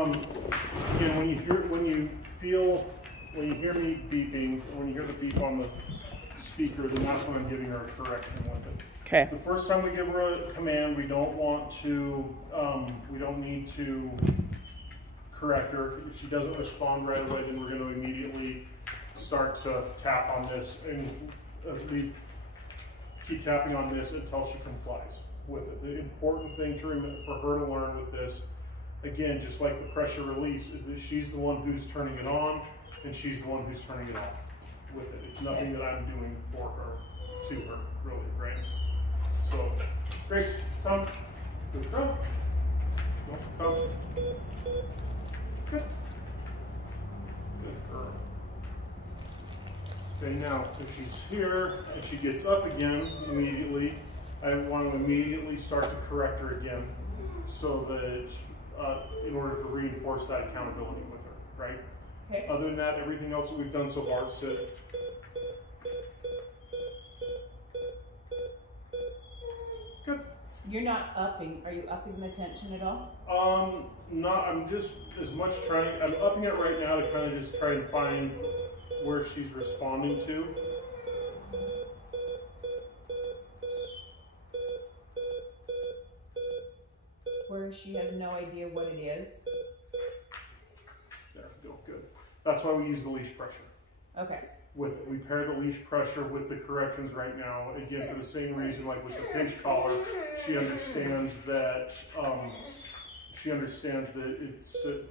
Again, when you hear me beeping, when you hear the beep on the speaker, then that's when I'm giving her a correction with it. Okay. The first time we give her a command, we don't need to correct her. If she doesn't respond right away, then we're going to immediately start to tap on this, and we keep tapping on this until she complies with it. The important thing to remember for her to learn with this, again, just like the pressure release, is that she's the one who's turning it on and she's the one who's turning it off with it. It's nothing that I'm doing for her, to her, really, right? So, Grace, come. Good girl. Come. Good. Good girl. Okay, now, if she's here and she gets up again immediately, I want to immediately start to correct her again so that in order to reinforce that accountability with her, right? Okay. Other than that, everything else that we've done so far, sit. Good. You're not upping. Are you upping the tension at all? I'm just as much trying, I'm upping it right now to kind of just try and find where she's responding to. Where she has no idea what it is. There we go, good. That's why we use the leash pressure. Okay. With it. We pair the leash pressure with the corrections right now. Again, for the same reason, like with the pinch collar, she understands that it's good.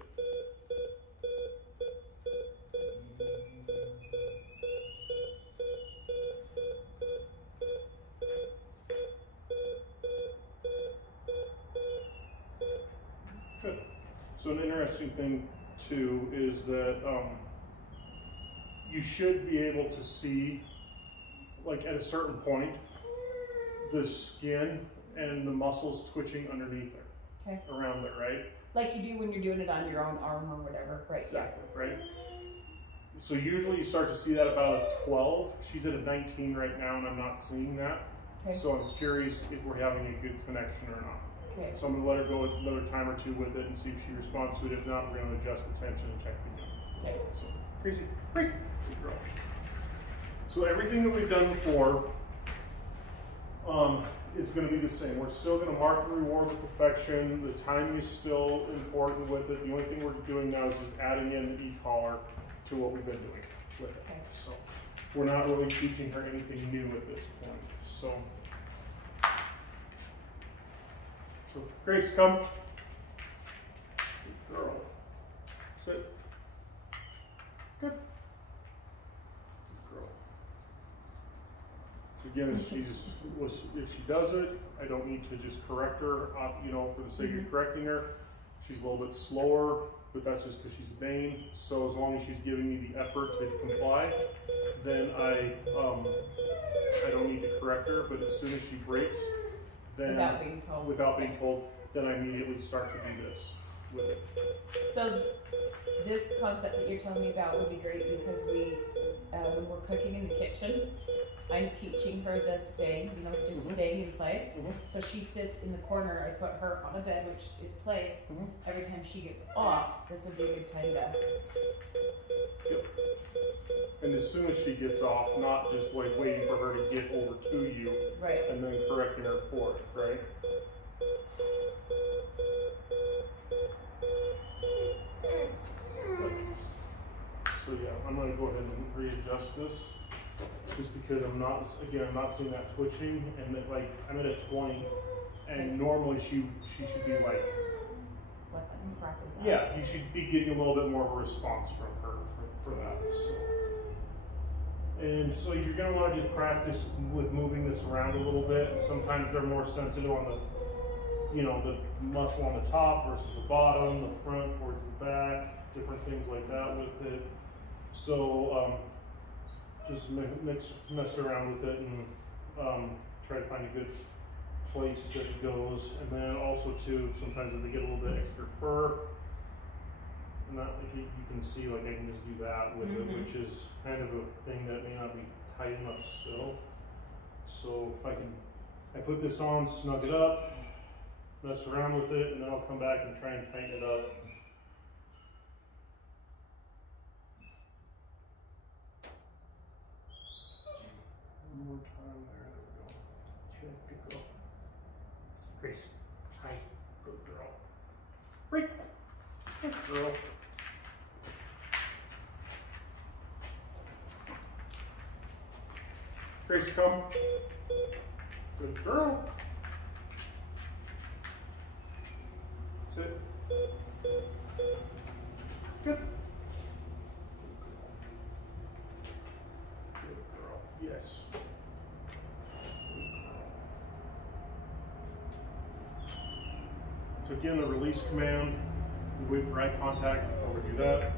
So an interesting thing too is that you should be able to see, like at a certain point, the skin and the muscles twitching underneath her, okay, around it, right? Like you do when you're doing it on your own arm or whatever, right? Exactly, right? So usually you start to see that about a 12. She's at a 19 right now, and I'm not seeing that. Okay. So I'm curious if we're having a good connection or not. Okay. So I'm going to let her go another time or two with it and see if she responds to it. If not, we're going to adjust the tension and check it again. Okay. So, crazy, great, good girl. So everything that we've done before is going to be the same. We're still going to mark and reward with perfection. The timing is still important with it. The only thing we're doing now is just adding in the e-collar to what we've been doing with it. Okay. So we're not really teaching her anything new at this point. So Grace, come. Good girl. Sit. Good. Good girl. Again, if she does it, I don't need to just correct her, for the sake of correcting her. She's a little bit slower, but that's just because she's a Dane. So as long as she's giving me the effort to comply, then I don't need to correct her. But as soon as she breaks, then without being told, then I immediately start to do this with it. So this concept that you're telling me about would be great because when we're cooking in the kitchen, I'm teaching her the staying, just staying in place. So she sits in the corner. I put her on a bed, which is placed. Every time she gets off, this would be a good time to. Yep. And as soon as she gets off, not just like waiting for her to get over to you, right, and then correcting her for it, right? So yeah, I'm going to go ahead and readjust this, just because I'm not seeing that twitching, and that, like, I'm at a 20, and normally she should be like, yeah, you should be getting a little bit more of a response from her for that. So you're going to want to just practice with moving this around a little bit. Sometimes they're more sensitive on the muscle on the top versus the bottom, the front towards the back, different things like that with it. So just mess around with it and try to find a good place that it goes. And then also too, sometimes if they get a little bit extra fur, and that, like you can see, like I can just do that with it, which is kind of a thing that may not be tight enough still. So if I put this on, snug it up, mess around with it, and then I'll come back and try and tighten it up Grace, come. Good girl. That's it. Good. Good girl. Yes. So again, the release command, we wait for eye contact before we do that.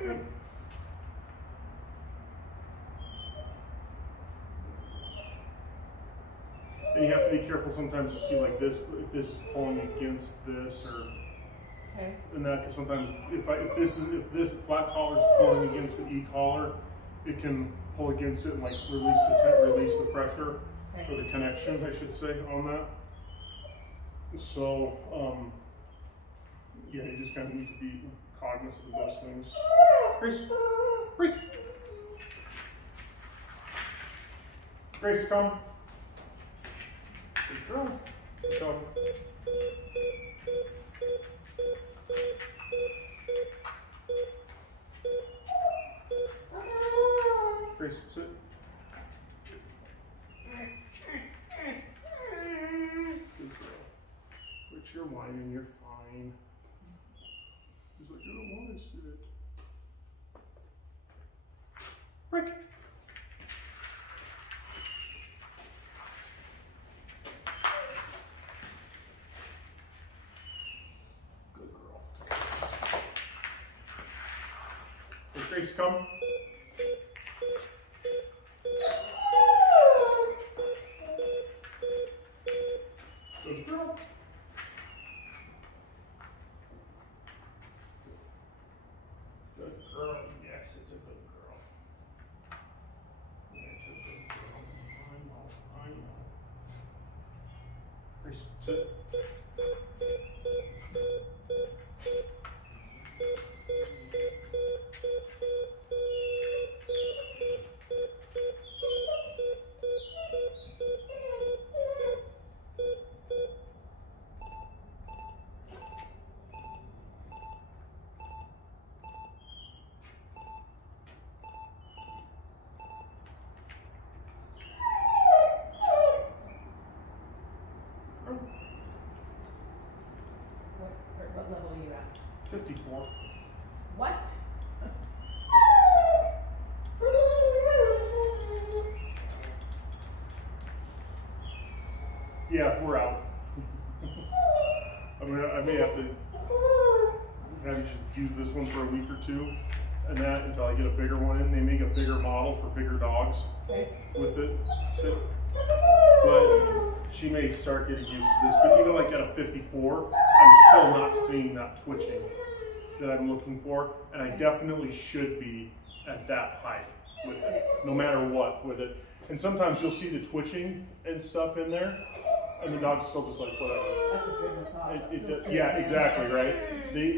Good. And you have to be careful sometimes to see like this, if this is pulling against this or Okay. and that, because sometimes if this flat collar is pulling against the E-collar, it can pull against it and like release the pressure or the connection, I should say, on that. So yeah, you just kind of need to be cognizant of those things. Grace, break. Grace, come. Good girl. Good job. Grace, sit. Good girl. But you're whining, you're fine. He's like, I don't want to sit. Break. Good girl. Hey, Grace, come. Good girl. Good girl. Yes, it's a good girl. It's a good girl. I know. Grace, sit. What level are you at? 54. What? Yeah, we're out. I mean, I may have to have you just use this one for a week or two, and that until I get a bigger one in. They make a bigger model for bigger dogs with it. So, but she may start getting used to this. But even like at a 54, I'm still not seeing that twitching that I'm looking for, and I definitely should be at that height with it, no matter what with it. And sometimes you'll see the twitching and stuff in there, and the dog's still just like, whatever. That's a good massage. Yeah, exactly, right?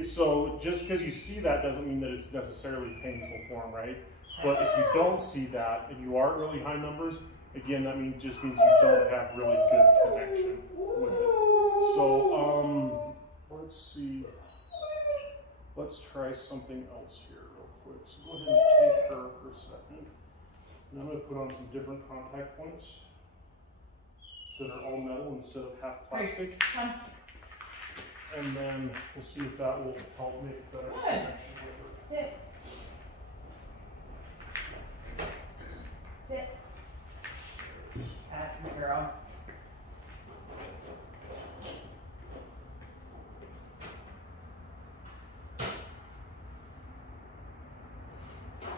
So just because you see that doesn't mean that it's necessarily painful for them, right? But if you don't see that and you are at really high numbers, again, that just means you don't have really good connection with it. So let's see. Let's try something else here real quick. So go ahead and take her for a second. And I'm going to put on some different contact points that are all metal instead of half plastic. Come. And then we'll see if that will help make a better connection with her. Sit. Sit. That's my girl.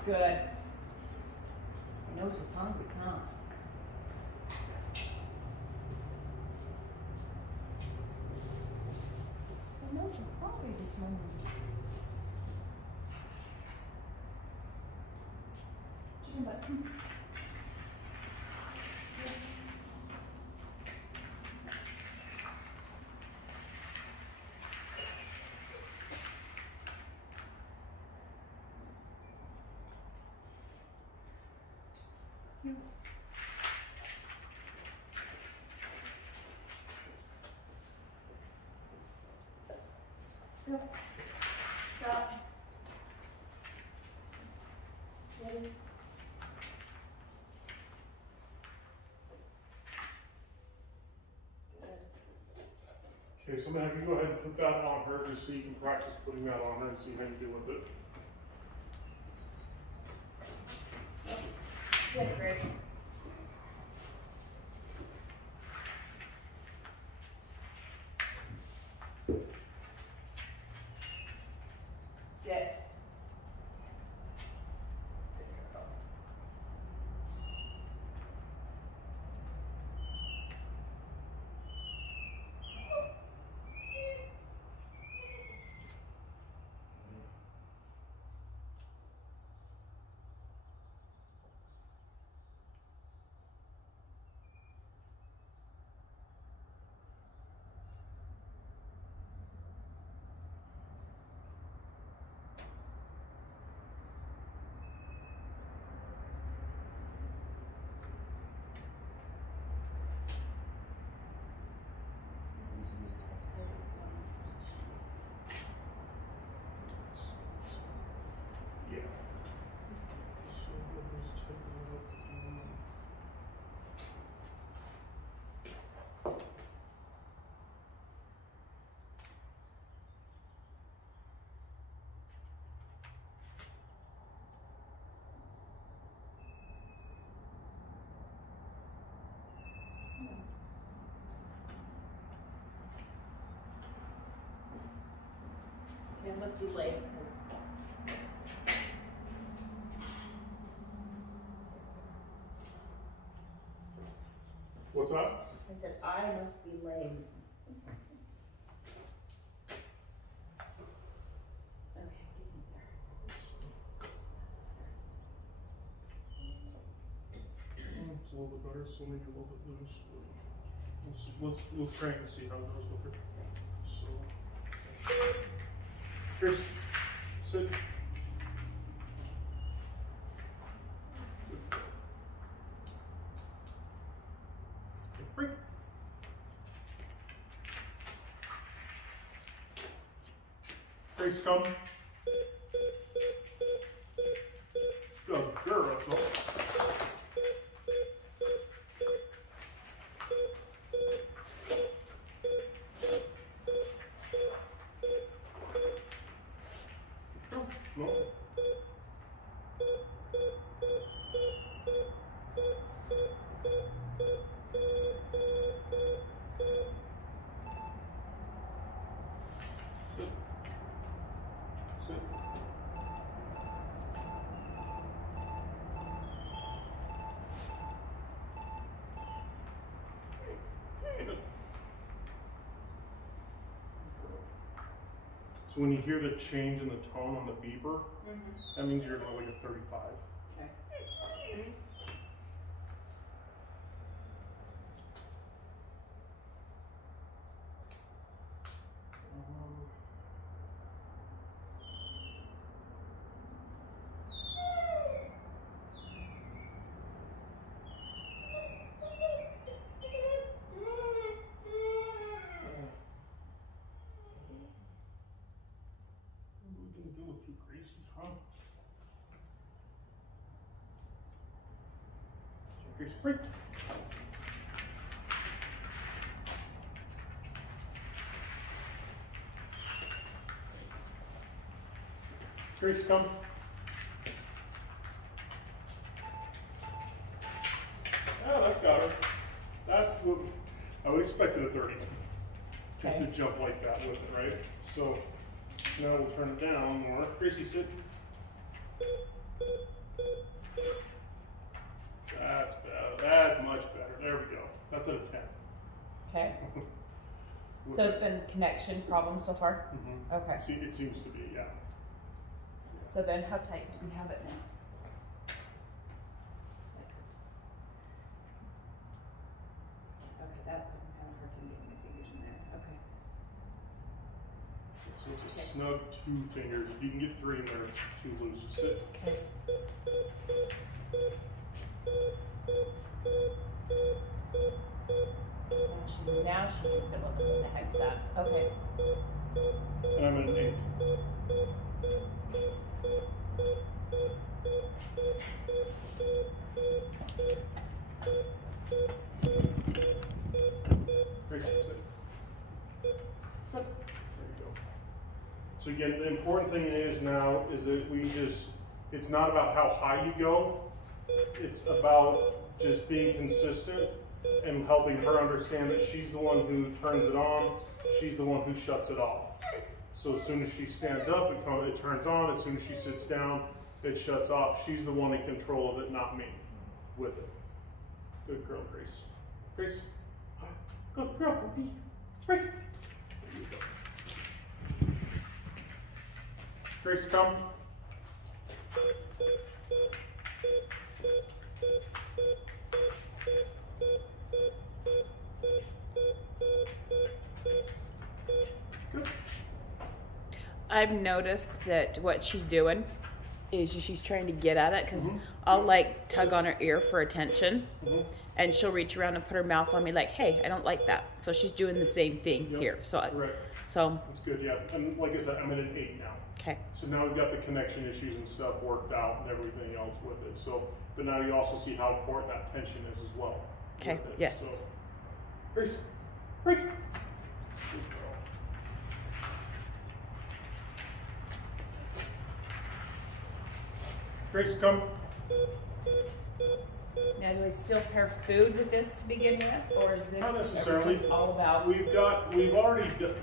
Good. I know you're hungry, huh? I know you're hungry this morning. Chicken butt. Stop. Stop. Okay, so I'm gonna have you go ahead and put that on her just so you can practice putting that on her and see how you do with it. Sit, Grace. Sit. Yeah. So let's take a look. It must be late. What's that? I said, I must be lame. Okay, get in there. It's a little bit better, still maybe a little bit loose. But we'll try and see how it goes with her. So, Chris, sit. Break. Grace, come. Good girl. Go. No. Sit. Sit. Good. So when you hear the change in the tone on the beeper, that means you're going like a 35. Okay. What are we gonna do with you, Gracie, huh? Okay, break. Grace, come. Oh, that's got her. That's what I would expect at a 30. Just to Okay. jump like that with it, right? So now we'll turn it down more. Gracie, sit. That's better. That's much better. There we go. That's at a 10. Okay. So it's been connection problem so far? Mm-hmm. Okay. See, it seems to be, yeah. So then how tight do we have it now? Okay, that I'm having a hard time getting my fingers in there. Okay. So it's a Okay. snug 2 fingers. If you can get 3 in there, it's too loose. Just sit. Okay. Now she can fit what the heck's that. Okay. And I'm at an 8. So again, the important thing is now is that it's not about how high you go, it's about just being consistent and helping her understand that she's the one who turns it on, she's the one who shuts it off. So as soon as she stands up, it turns on. As soon as she sits down, it shuts off. She's the one in control of it, not me, with it. Good girl, Grace. Grace. Good girl, puppy. Break. There you go. Grace, come. Good. I've noticed that what she's doing is she's trying to get at it because I'll like tug on her ear for attention and she'll reach around and put her mouth on me like, hey, I don't like that. So she's doing the same thing here. So, so that's good, yeah. And like I said, I'm at an 8 now. Okay. So now we've got the connection issues and stuff worked out and everything else with it. So, but now you also see how important that tension is as well. Okay, yes. So, Grace, break. Good girl. Grace, come. Now, do I still pair food with this to begin with, or is this Not necessarily. just all about? We've already done,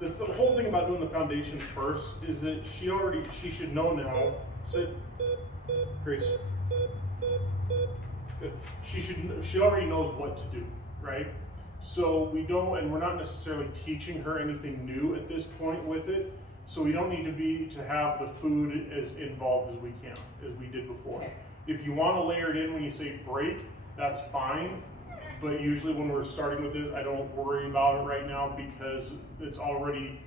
the whole thing about doing the foundations first is that she should know now. Sit, Grace. Good. She already knows what to do, right? So we're not necessarily teaching her anything new at this point with it. So we don't need to have the food as involved as we can, as we did before. Okay. If you want to layer it in when you say break, that's fine. But usually when we're starting with this, I don't worry about it right now because it's already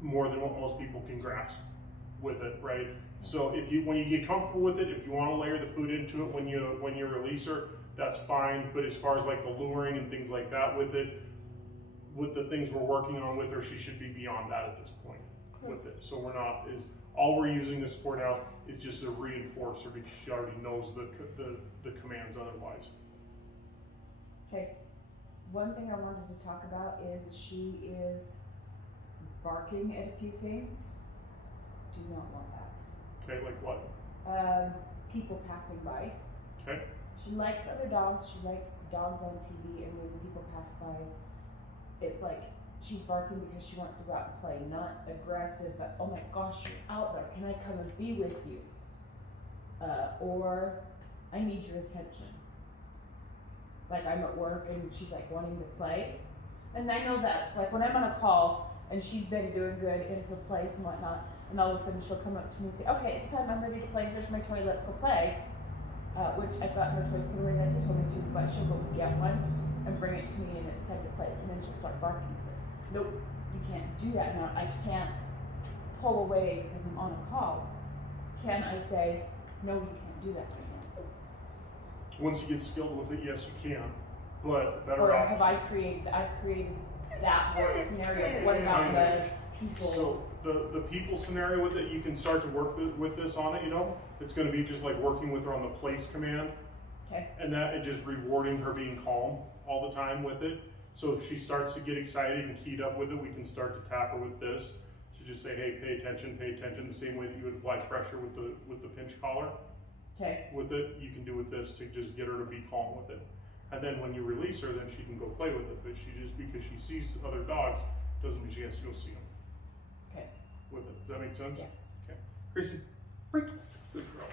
more than what most people can grasp with it, right? So when you get comfortable with it, if you want to layer the food into it when you release her, that's fine. But as far as like the luring and things like that with it, with the things we're working on with her, she should be beyond that at this point with it. So all we're using this for now is just a reinforcer because she already knows the commands otherwise. Okay. One thing I wanted to talk about is she is barking at a few things. Do not want that. Okay, like what? People passing by. Okay. She likes other dogs. She likes dogs on TV, and when people pass by, it's like she's barking because she wants to go out and play, not aggressive, but oh my gosh, you're out there. Can I come and be with you? Or I need your attention. Like I'm at work and she's like wanting to play. And I know that's like when I'm on a call and she's been doing good in her place and whatnot, and all of a sudden she'll come up to me and say, okay, it's time, I'm ready to play, here's my toy, let's go play. Which I've got her toys put away like you told me to, but she'll go get one and bring it to me and it's time to play. And then she'll start barking. It's like, nope, you can't do that now. I can't pull away because I'm on a call. Can I say, no, you can't do that right now? Once you get skilled with it, yes, you can. But better or option. have I've created that whole scenario. What about the people? So the people scenario with it, you can start to work with this on it, It's going to be just like working with her on the place command. Okay. And that and just rewarding her being calm all the time with it. So if she starts to get excited and keyed up with it, we can start to tap her with this to just say, hey, pay attention, the same way that you would apply pressure with the pinch collar. Okay. With it, you can do with this to just get her to be calm with it. And then when you release her, then she can go play with it. But because she sees other dogs, doesn't mean she has to go see them. Okay. With it. Does that make sense? Yes. Okay. Gracie, break. Good girl.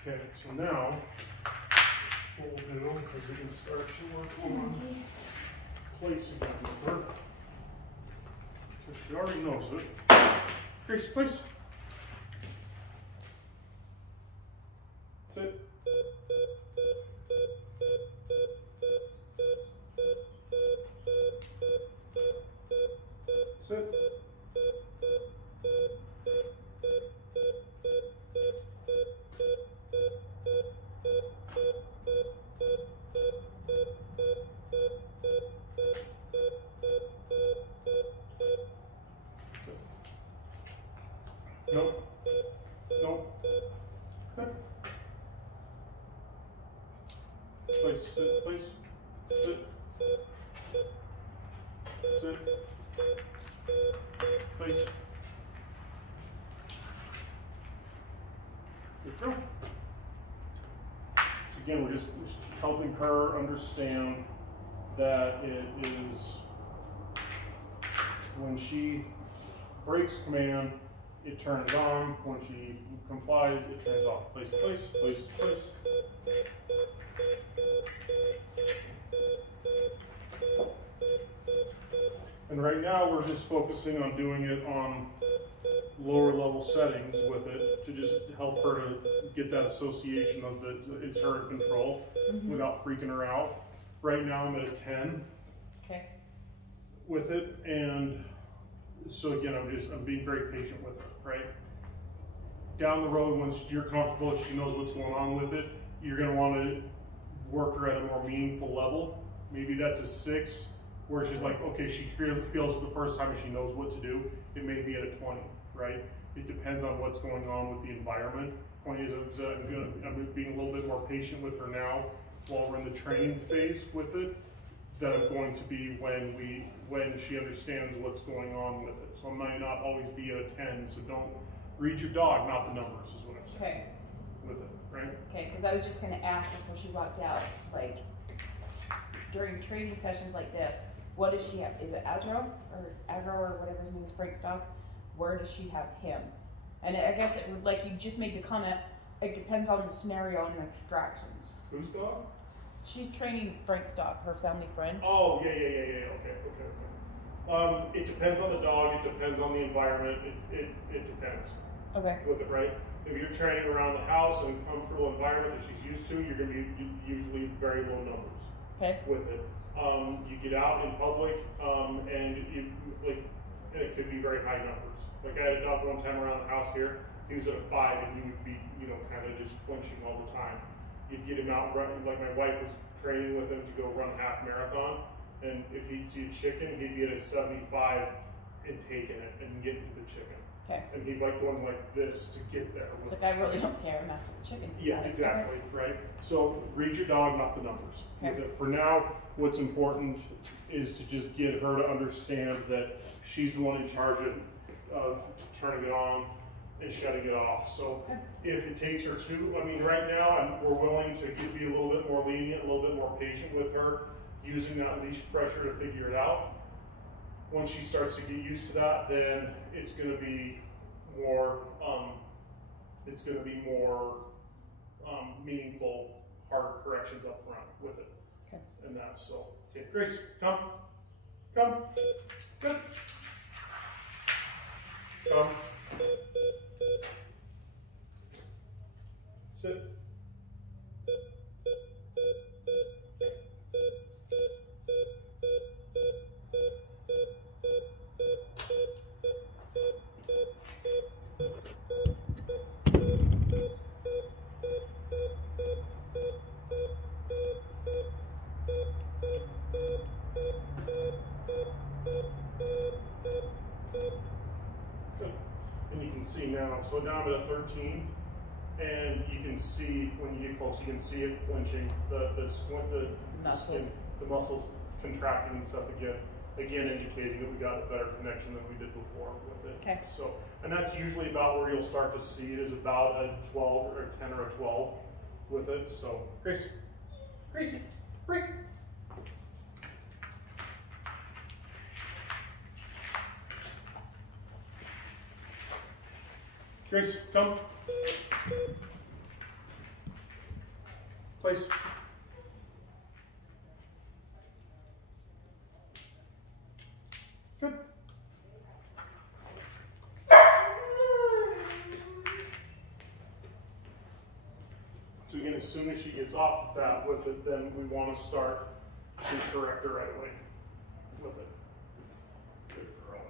Okay, so now what we'll do is we can start to work on place again with her. Because she already knows it. Gracie, place. Sit. Sit. Nope. Nope. Good. Place, sit, place. Sit. Sit. Place. Good girl. So again, we're just helping her understand that it is when she breaks command, it turns on. When she complies, it turns off. Place, place, place, place. And right now we're just focusing on doing it on lower level settings with it to just help her to get that association of that it's her in control without freaking her out. Right now I'm at a 10 with it, and so again I'm being very patient with her, right? Down the road, once you're comfortable, she knows what's going on with it, you're going to want to work her at a more meaningful level. Maybe that's a 6, where she's like, okay, she feels it the first time and she knows what to do. It may be at a 20, right? It depends on what's going on with the environment. 20 is I'm being a little bit more patient with her now while we're in the training phase with it than I'm going to be when she understands what's going on with it. So I might not always be at a 10, so don't read your dog, not the numbers, is what I'm saying. With it, right? Okay, because I was just going to ask before she walked out, like, during training sessions like this, what does she have? Is it Azro or whatever his name is, Frank's dog? Where does she have him? And I guess it would, like you just made the comment, it depends on the scenario and the extractions. Whose dog? She's training Frank's dog, her family friend. Oh, yeah. Okay. It depends on the dog, it depends on the environment, it depends. Okay. With it, right? If you're training around the house in a comfortable environment that she's used to, you're going to be usually very low numbers. Okay. With it. You get out in public, and it could be very high numbers. Like I had a dog one time around the house here, he was at a 5 and he would be, kind of just flinching all the time. You'd get him out running, like my wife was training with him to go run a half marathon, and if he'd see a chicken, he'd be at a 75 and taking it and getting to the chicken. Okay. And he's like going like this to get there. It's like, I really don't care enough for the chicken. Yeah, exactly, right? So read your dog, not the numbers. Okay. For now, what's important is to just get her to understand that she's the one in charge of turning it on and shutting it off. So if it takes her right now we're willing to be a little bit more lenient, a little bit more patient with her, using that leash pressure to figure it out. Once she starts to get used to that, then it's going to be more, meaningful, hard corrections up front with it. Okay. And that, so, okay, Grace, come, good, come, sit. And you can see now, so now I'm at a 13, and you can see when you get close, you can see it flinching, the muscles contracting and stuff again indicating that we got a better connection than we did before with it. Okay. So, and that's usually about where you'll start to see it, is about a 12 or a 10 or a 12 with it. So, Grace, break. Grace, come. Place. Good. So again, as soon as she gets off that with it, then we want to start to correct her right away with it. Good girl.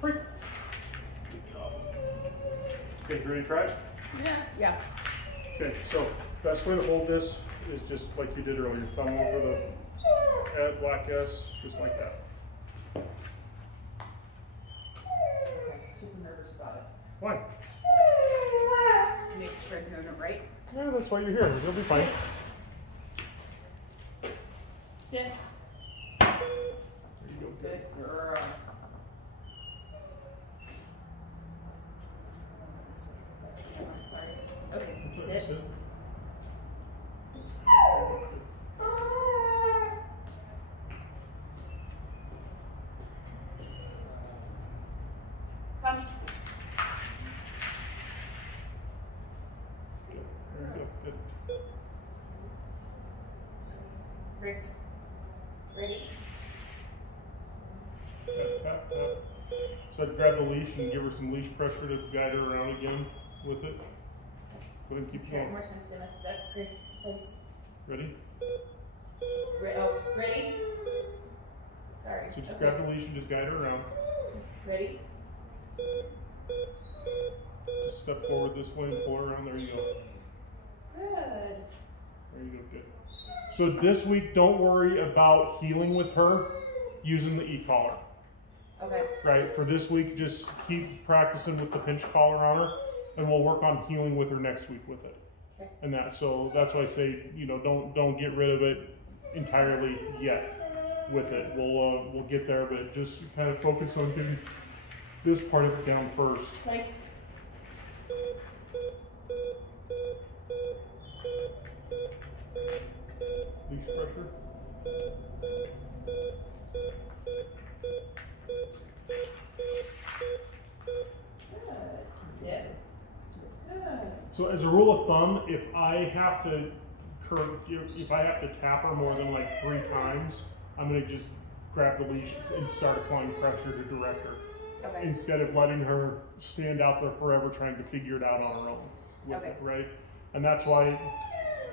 Great. Good job. Okay, ready to try it? Yeah. Okay, so best way to hold this is just like you did earlier. Thumb over the black S, just like that. Okay, super nervous about it. Why? To make sure I know them right. Yeah, that's why you're here. You'll be fine. Sit. Good girl. This way, so that the camera, sorry. Okay, sit. Come. Good. There you go. Good. Grace. Ready? Tap, tap, tap. So I'd grab the leash and give her some leash pressure to guide her around again with it. Go ahead and keep Try it going. more times. I messed it up. Grace, place. Ready? Ready? Sorry. So just Okay. grab the leash and just guide her around. Ready? Just step forward this way and pull her around. There you go. Good. There you go. Good. So this week, don't worry about healing with her using the e-collar. Okay. Right? For this week, just keep practicing with the pinch collar on her, and we'll work on healing with her next week with it. Okay. And so that's why I say, don't get rid of it entirely yet with it. We'll get there, but just kind of focus on getting this part of it down first. Place. Leash pressure. Good. Sit. Good. So as a rule of thumb, if I have to tap her more than like 3 times, I'm gonna just grab the leash and start applying pressure to direct her, Okay. instead of letting her stand out there forever trying to figure it out on her own with Okay. it, right? And that's why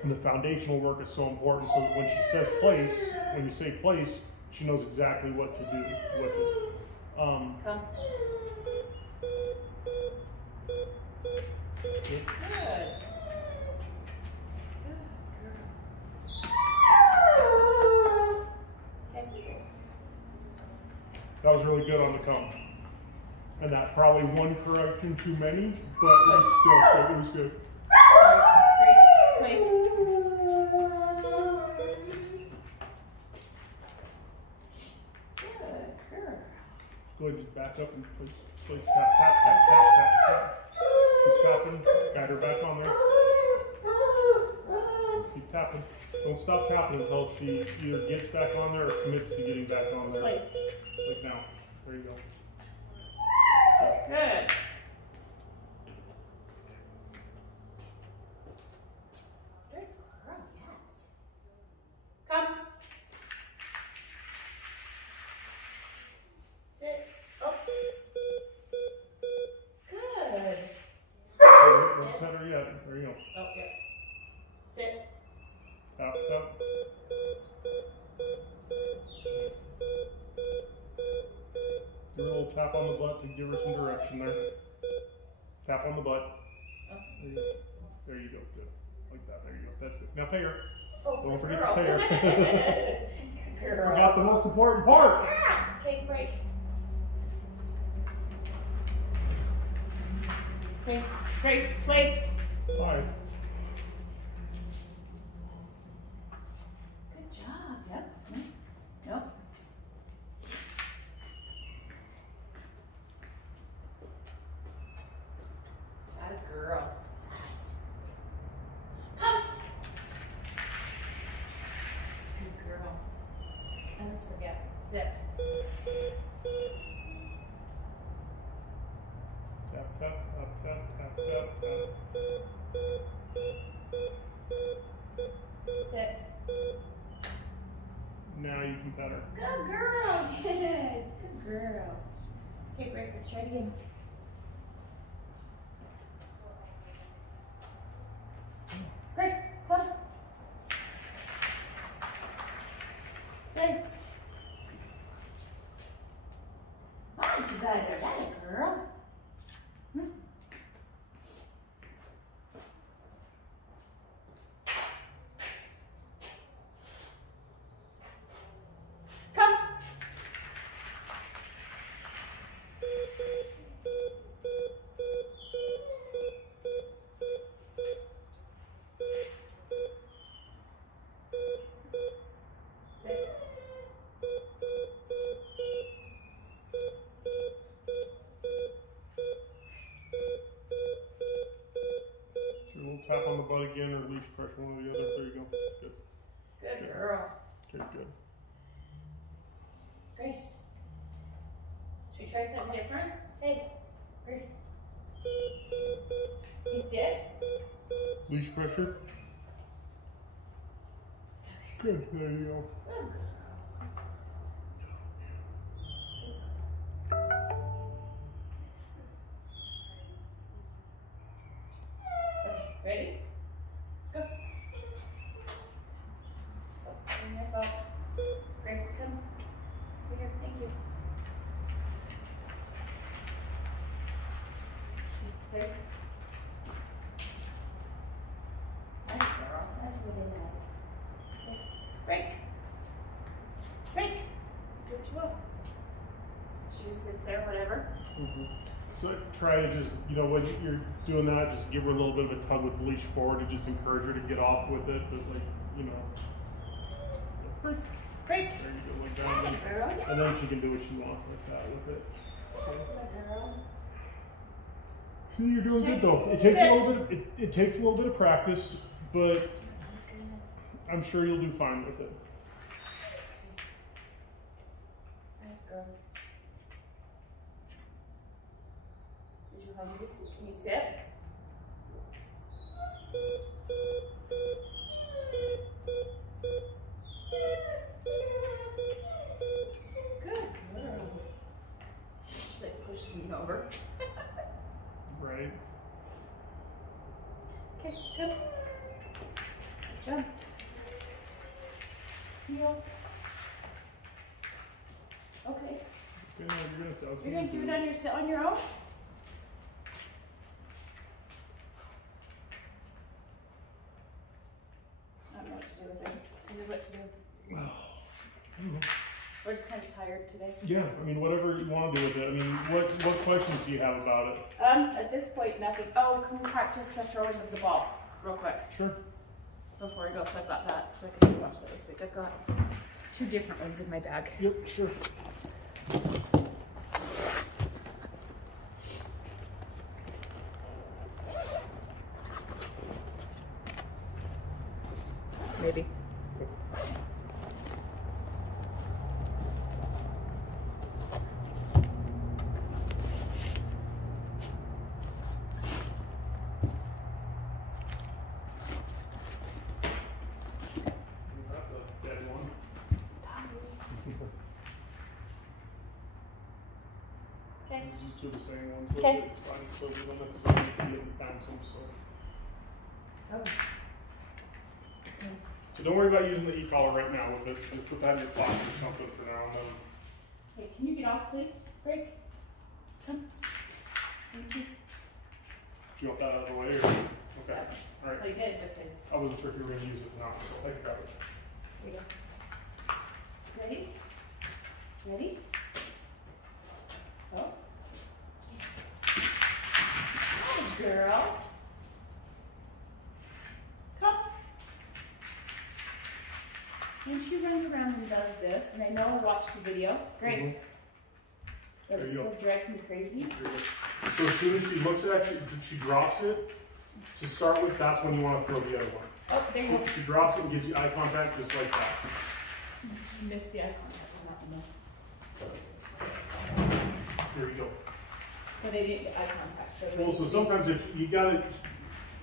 the foundational work is so important, so that when she says place, when you say place, she knows exactly what to do with it. Come. Good. Good. Okay. That was really good on the come. And that probably one correction too many, but it was still good. It was good. Sorry. Place. Good girl. Go ahead and just back up and place tap, tap, tap, tap, tap, tap. Keep tapping. Guide her back on there. Keep tapping. Don't stop tapping until she either gets back on there or commits to getting back on there. Place. Like now. There you go. Good. Good girl, yes. Come. Sit. Oh. Good. Don't pet her yet. There you go. Oh, yeah. Sit. Tap, tap. Give her a little tap on the butt to give her some direction there. Tap on the butt. Oh. There you go. Good. Like that. There you go. That's good. Now pay her. Oh, Don't good forget girl. to pay her. Good girl. Forgot the most important part. Ah, okay, break. Okay, Grace, place. Bye. Good job. Yep. Nope. That a girl. Come. Good girl. I always forget. Sit. Tap, tap, tap, tap, tap, tap, tap. Sit. Now you can pet her. Good girl. Good. Good girl. Okay, break. Let's try it again. Grace, come. Grace. Why don't you guide her that girl? Hmm? Come. Sit. again or leash pressure, one or the other. There you go. Good. Good girl. Okay, good. Grace. Should we try something different? Hey, Grace. You sit? Leash pressure. Good. There you go. Good. Okay, ready? Let's go. Oh, in your phone. Grace, come. Over here, thank you. Grace. Nice girl. That's really nice. Grace. Break. Break. Good job. She just sits there, whatever. So try to just, you know, when you're doing that, just give her a little bit of a tug with the leash forward to just encourage her to get off with it. But like, you know, break. Break. There you go, like that. Good girl. Yes. And then she can do what she wants like that with it. That's my girl. See, you're doing good though. It takes a little bit. It takes a little bit of practice, but I'm sure you'll do fine with it. Good girl. Is you hungry? Can you sit? Good girl. She like pushes me over. Right. Okay, good. Good job. Heel. Okay. Okay, now You're gonna do it on your own? I don't know what to do with it. Tell me what to do. We're just kind of tired today. Yeah, I mean, whatever you want to do with it. I mean, what questions do you have about it? At this point, nothing. Oh, can we practice the throwing of the ball real quick Sure. before we go? So I've got that, so I can watch that this week. I've got 2 different ones in my bag. Yep, sure. Maybe. That's a dead one. Okay. Just do the same ones. Okay. It's fine. So we don't necessarily bounce them. Oh. So don't worry about using the e-collar right now with it. Just put that in your pocket or something for now. And then Hey, can you get off, please? Break. Come. Thank you. do you want that out of the way or? Okay. All right. Oh, you did, because. I wasn't sure if you were going to use it or not, so I can grab it. Here you go. Ready? Ready? Oh. Good girl. Come. When she runs around and does this, and I know I watched the video, Grace, but There it you go. still drives me crazy. So as soon as she looks at it, she drops it. To start with, that's when you want to throw the other one. Oh, there you go. She drops it and gives you eye contact just like that. Just missed the eye contact on that one though. Here you go. But I didn't get eye contact. So Well, so sometimes if you got it,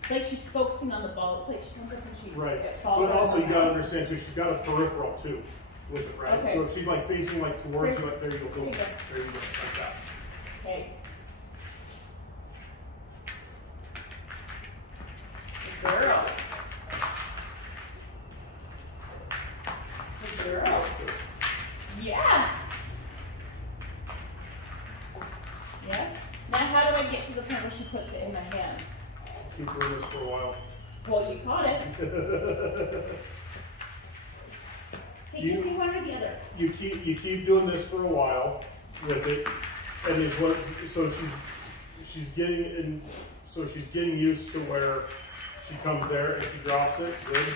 it's like she's focusing on the ball. It's like she comes up and she right. falls But out also of you her got to hand. understand too, she's got a peripheral too with it, right? Okay. So if she's like facing like towards you, Chris, like there you go, there you go. there you go, like that. Okay. Good girl. Good girl. Yes. Yeah. Now how do I get to the point where she puts it in my hand? Keep doing this for a while. Well, you caught it. Hey, You- give me one or the other. you keep doing this for a while with it, and it's what so she's getting in, so she's getting used to where she comes there and she drops it. Good.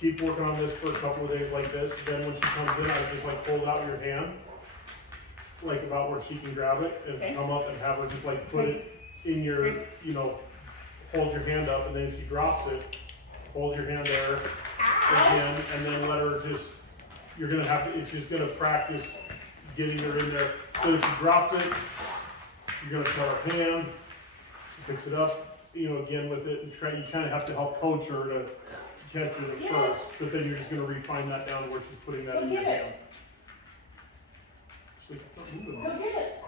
Keep working on this for a couple of days like this. Then when she comes in, I just like hold out your hand, like about where she can grab it, and Okay. come up and have her just like put Grace. it in your Grace. you know hold your hand up, and then if she drops it, hold your hand there again, and then let her just, you're gonna have to, it's just gonna practice getting her in there. So if she drops it, you're gonna tell her hand, she picks it up, you know, again with it, and try, you kind of have to help coach her to catch it at first, but then you're just gonna refine that down to where she's putting that in your hand. She's like, "It's not moving." Go get it.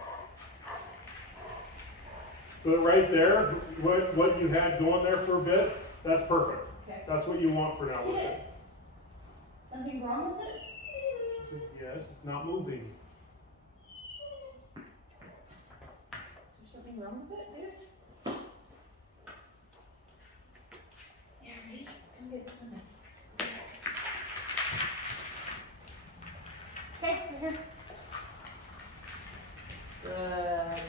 But right there, what you had going there for a bit, that's perfect. Okay. That's what you want for now with it. Something wrong with it? She said, yes, it's not moving. Is there something wrong with it, dude? Here, ready? Come get some. Okay, right here. Good.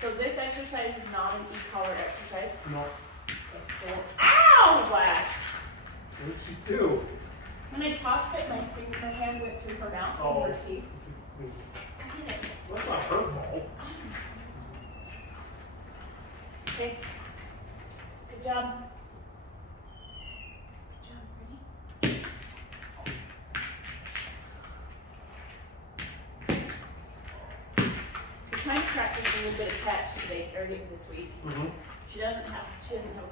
So this exercise is not an e-collar exercise. No. Ow! What did she do? When I tossed it, my hand went through her mouth and her teeth. That's not her fault. Okay. Good job. Good job. Ready? We're trying to practice a little bit of catch today, or this week. Mm-hmm. She doesn't have a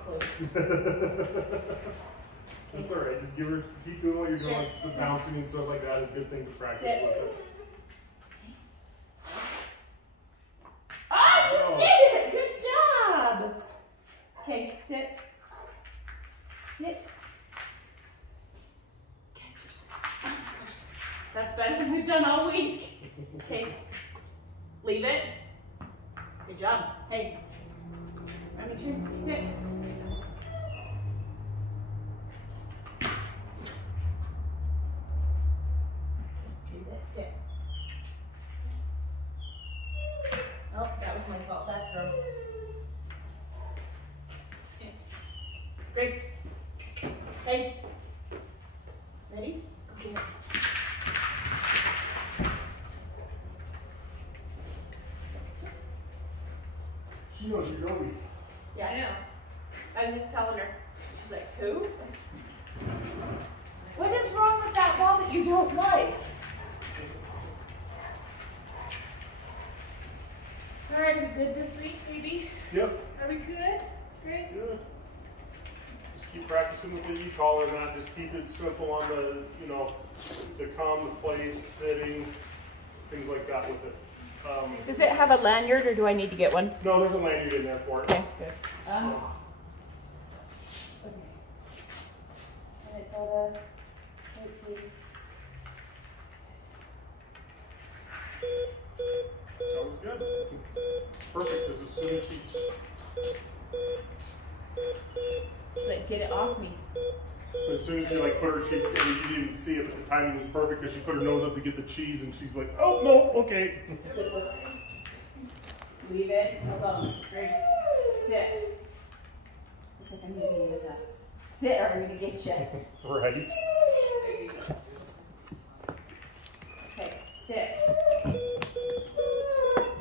clue. That's all right. Just give her, keep doing what you're doing. The bouncing and stuff like that is a good thing to practice Sit. with it. Oh, you did it! Good job! Okay, sit. Sit. That's better than we've done all week. Okay. Leave it. Good job. Hey. Let me turn. Sit. Okay, that's it. Oh, that was my fault. Back throw. Sit. Grace. Hey. Ready? Go get it. She knows you're going to be. Yeah, I know. I was just telling her. She's like, who? What is wrong with that ball that you don't like? All right, we good this week, baby? Yep. Are we good, Grace? Yeah. Just keep practicing with the e-collar and that. Just keep it simple on the, you know, the calm, the place, sitting, things like that with it. Does it have a lanyard or do I need to get one? No, there's a lanyard in there for it. Okay, good. So, Okay. And it's at a 13. that was good. Perfect, because as soon as she... She's like, get it off me. As soon as she like put her cheek, I mean, you didn't even see it, but the timing was perfect because she put her nose up to get the cheese, and she's like, "Oh no, okay." Leave it alone. Grace, sit. It's like I'm using you as a sit, or I'm gonna get you. Right. There you go. Okay, sit. There you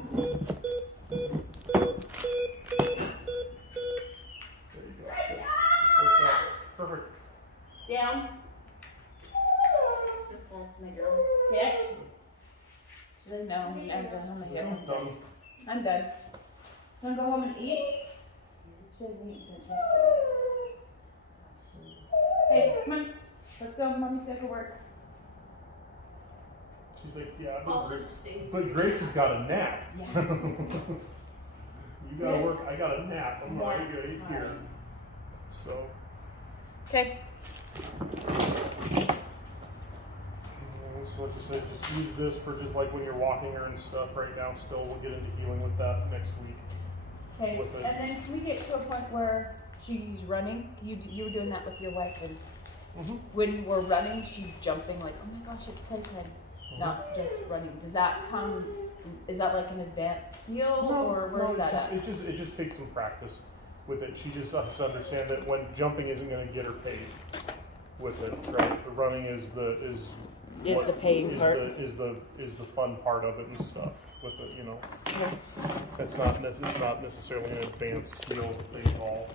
go. Just like that. Perfect. Down. That's my girl. Sit. She doesn't know. I'm done. I'm done. Wanna go home and eat? She hasn't eaten since yesterday. Hey, come on. Let's go. Mommy's gotta go work. She's like, "Yeah, I'll just stay. but Grace has got a nap." Yes. You gotta work. I got a nap. I'm already good Nap here. time. So. Okay. So like I said, just use this for just like when you're walking her and stuff right now. Still, we'll get into healing with that next week. Okay. With it. And then can we get to a point where she's running? You were doing that with your wife, and when we're running, she's jumping like, oh my gosh, it's playtime. Not just running. Does that come? Is that like an advanced heal, or where's that at? It just takes some practice with it. She just has to understand that when jumping isn't going to get her paid with it, right? The running is Is the paying part. Is the fun part of it and stuff with it, you know. Yeah. It's not necessarily an advanced field of baseball.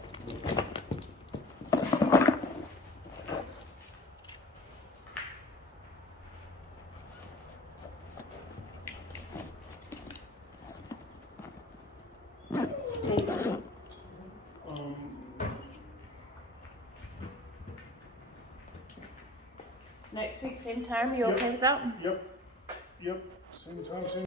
Next week, same time. You Yep. okay with that? Yep. Same time, same